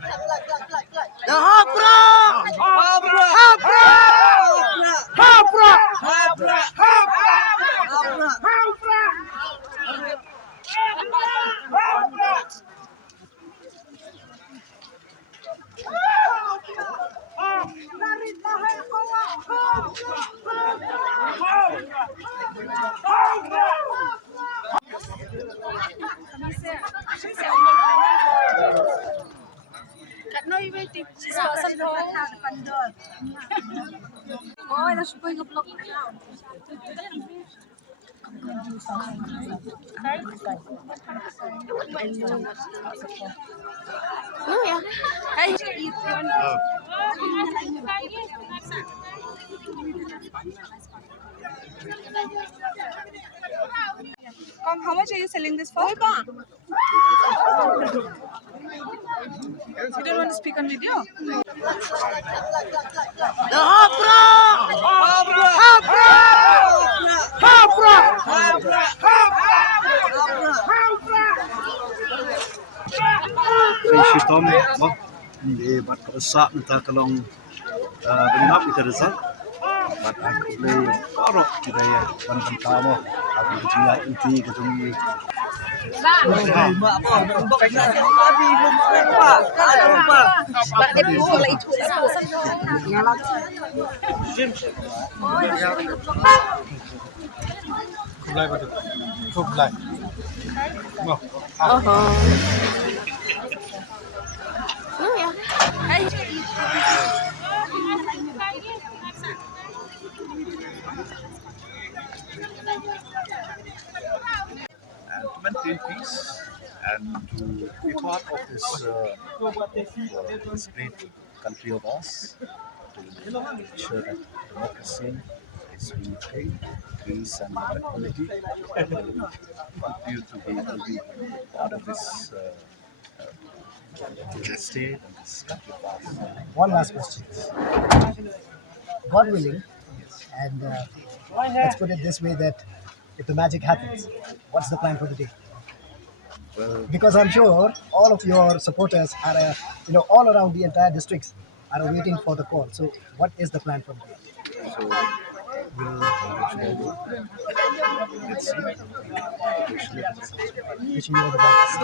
The Hapra! Hapra! Hapra! Hapra! Hapra! Hapra! Kat Noi waiting. She's person ko. Oh, nasa po yung vlog. Oh yeah. Hey. Kong, how much are you selling this for? You don't want to speak on video? The Hapra! Hapra! Hapra! Hapra! Hapra! Fish Tom, hindi ba't ko sa nagtakalong binap ito rin sa ba't ako play paro kita ya panang tamo ako jila inti katong Mak apa? Nombok na siya sabi mo pa. Ano pa? Bakit po wala ito sa person ko? kublay ba ito? Kublay. Oh yeah. Hey. And to maintain peace and to be part of this great country of ours, to make sure that democracy is being maintained, peace and tranquility, and continue to be part of this state and this country of ours. One last question. God willing, and let's put it this way, that if the magic happens, what's the plan for the day? Well, Because I'm sure all of your supporters are, all around the entire districts are waiting for the call. So what is the plan for the day? so let's see. Wishing you all the best.